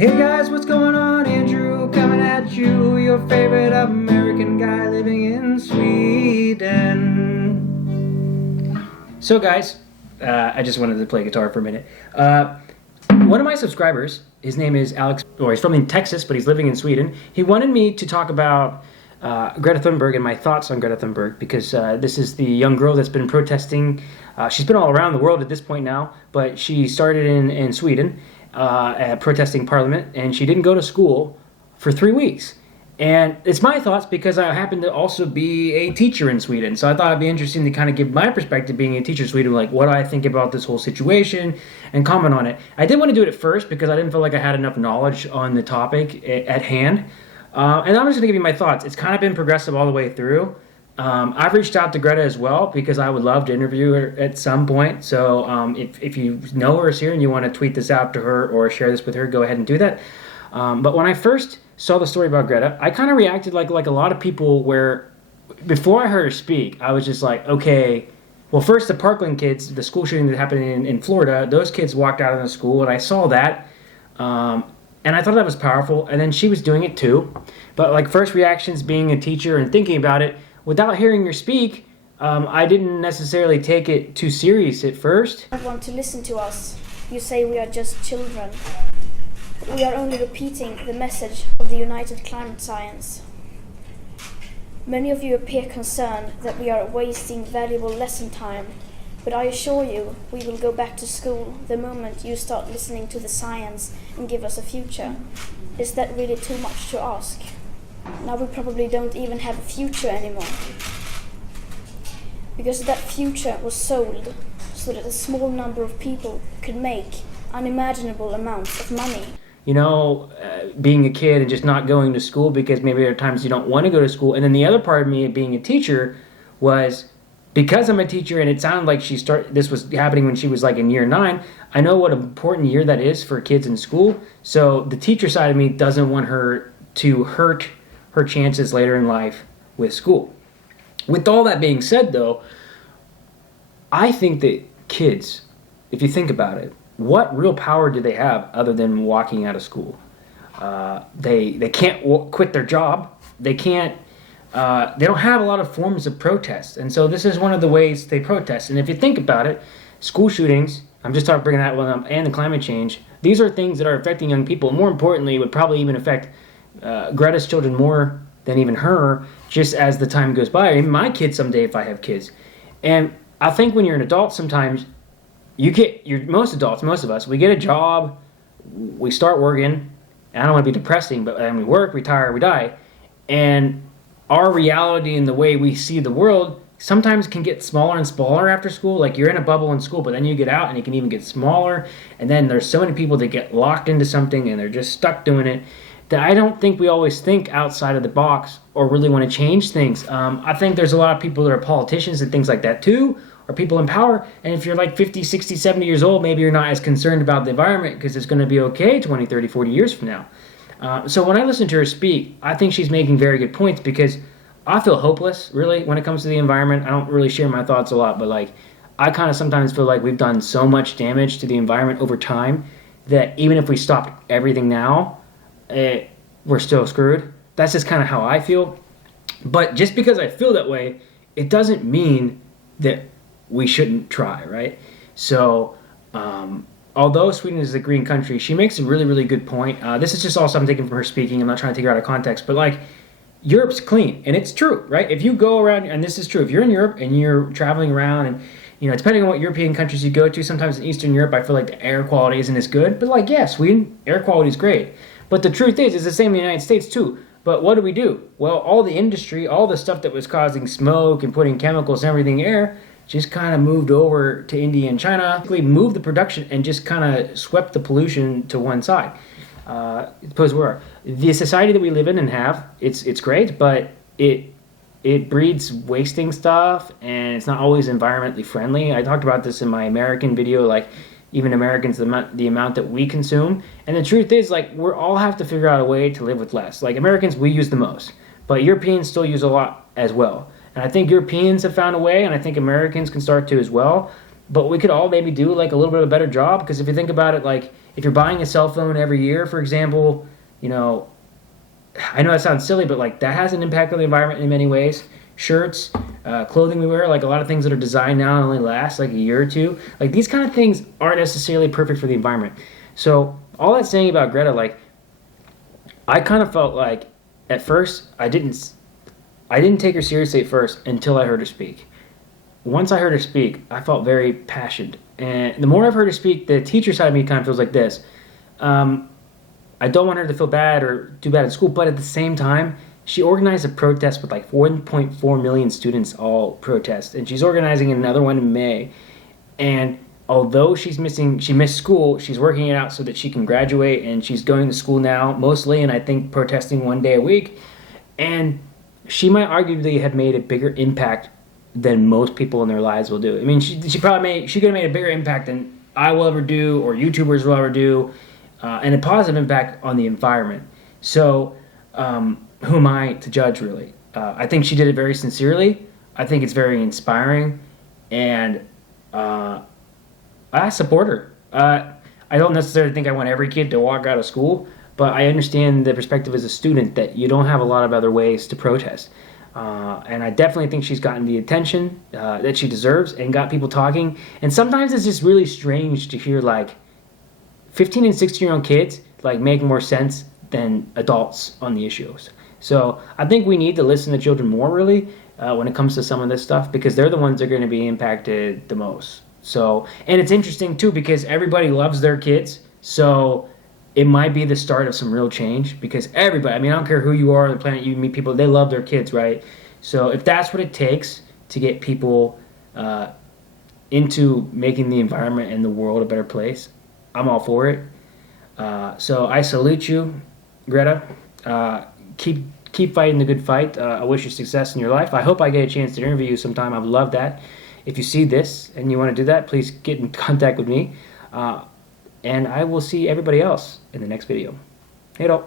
Hey guys, what's going on? Andrew coming at you, your favorite American guy living in Sweden. So guys, I just wanted to play guitar for a minute. One of my subscribers, his name is Alex, or he's from Texas, but he's living in Sweden. He wanted me to talk about Greta Thunberg and my thoughts on Greta Thunberg because this is the young girl that's been protesting. She's been all around the world at this point now, but she started in Sweden at protesting parliament, and she didn't go to school for 3 weeks. And it's my thoughts because I happen to also be a teacher in Sweden, so I thought it'd be interesting to kind of give my perspective being a teacher in Sweden, like what I think about this whole situation and comment on it. I did want to do it at first because I didn't feel like I had enough knowledge on the topic at hand. And I'm just going to give you my thoughts. It's kind of been progressive all the way through. I've reached out to Greta as well because I would love to interview her at some point. So if you know her is here and you want to tweet this out to her or share this with her, go ahead and do that. But when I first saw the story about Greta, I kind of reacted like a lot of people where before I heard her speak, I was just like, okay, well, first the Parkland kids, the school shooting that happened in Florida, those kids walked out of the school and I saw that. And I thought that was powerful, and then she was doing it too. But like first reactions being a teacher and thinking about it, without hearing her speak, I didn't necessarily take it too serious at first. I want to listen to us. You say we are just children. We are only repeating the message of the United Climate Science. Many of you appear concerned that we are wasting valuable lesson time, but I assure you we will go back to school the moment you start listening to the science and give us a future. Is that really too much to ask? Now we probably don't even have a future anymore. Because that future was sold so that a small number of people could make unimaginable amounts of money. You know, being a kid and just not going to school because maybe there are times you don't want to go to school. And then the other part of me being a teacher was because I'm a teacher and it sounded like this was happening when she was like in year 9, I know what an important year that is for kids in school. So the teacher side of me doesn't want her to hurt her chances later in life with school. With all that being said though, I think that kids, if you think about it, what real power do they have other than walking out of school? They can't quit their job. They can't. They don't have a lot of forms of protest, and so this is one of the ways they protest. And if you think about it, school shootings, I'm just talking bringing that one up, and the climate change, these are things that are affecting young people. More importantly, would probably even affect Greta's children more than even her, just as the time goes by. Even my kids someday, if I have kids. And I think when you're an adult, sometimes most adults, most of us, we get a job, we start working, and I don't want to be depressing, but then we work, retire, we die, and our reality and the way we see the world sometimes can get smaller and smaller after school. Like you're in a bubble in school, but then you get out and it can even get smaller. And then there's so many people that get locked into something and they're just stuck doing it that I don't think we always think outside of the box or really want to change things. I think there's a lot of people that are politicians and things like that too, or people in power. And if you're like 50, 60, 70 years old, maybe you're not as concerned about the environment because it's going to be okay 20, 30, 40 years from now. So when I listen to her speak, I think she's making very good points because I feel hopeless, really, when it comes to the environment. I don't really share my thoughts a lot, but like I kind of sometimes feel like we've done so much damage to the environment over time that even if we stopped everything now, we're still screwed. That's just kind of how I feel. But just because I feel that way, it doesn't mean that we shouldn't try, right? So although Sweden is a green country, she makes a really, really good point. This is just also I'm taking from her speaking. I'm not trying to take her out of context, but like Europe's clean, and it's true, right? If you go around, and this is true, if you're in Europe and you're traveling around, and you know, depending on what European countries you go to, sometimes in Eastern Europe, I feel like the air quality isn't as good. But like, yeah, Sweden, air quality is great. But the truth is, it's the same in the United States too. But what do? Well, all the industry, all the stuff that was causing smoke and putting chemicals and everything in the air, just kind of moved over to India and China, moved the production and just kind of swept the pollution to one side. Suppose the society that we live in and have, it's great, but it breeds wasting stuff and it's not always environmentally friendly. I talked about this in my American video, like even Americans, the amount that we consume. And the truth is, like, we all have to figure out a way to live with less. Like Americans, we use the most, but Europeans still use a lot as well. And I think Europeans have found a way, and I think Americans can start to as well. But we could all maybe do like a little bit of a better job, because if you think about it, like if you're buying a cell phone every year, for example, I know that sounds silly, but like that has an impact on the environment in many ways. Shirts, clothing we wear, like a lot of things that are designed now and only last like a year or two. Like these kind of things aren't necessarily perfect for the environment. So all that's saying about Greta, like I kind of felt like at first I didn't take her seriously at first until I heard her speak. Once I heard her speak, I felt very passionate. And the more I've heard her speak, the teacher side of me kind of feels like this. I don't want her to feel bad or do bad at school, but at the same time, she organized a protest with like 1.4 million students all protest, and she's organizing another one in May. And although she missed school, she's working it out so that she can graduate, and she's going to school now mostly, and I think protesting one day a week. And she might arguably have made a bigger impact than most people in their lives will do. I mean, she could have made a bigger impact than I will ever do or YouTubers will ever do. And a positive impact on the environment. So, who am I to judge, really? I think she did it very sincerely. I think it's very inspiring, and I support her. I don't necessarily think I want every kid to walk out of school, but I understand the perspective as a student that you don't have a lot of other ways to protest. And I definitely think she's gotten the attention that she deserves and got people talking. And sometimes it's just really strange to hear, like, 15 and 16-year-old kids like make more sense than adults on the issues. So I think we need to listen to children more, really, when it comes to some of this stuff, because they're the ones that are going to be impacted the most. So, and it's interesting too because everybody loves their kids, so it might be the start of some real change. Because everybody, I mean, I don't care who you are on the planet, you meet people, they love their kids, right? So if that's what it takes to get people into making the environment and the world a better place, I'm all for it. So I salute you, Greta. Keep fighting the good fight. I wish you success in your life. I hope I get a chance to interview you sometime. I would love that. If you see this and you want to do that, please get in contact with me. And I will see everybody else in the next video. Hej då!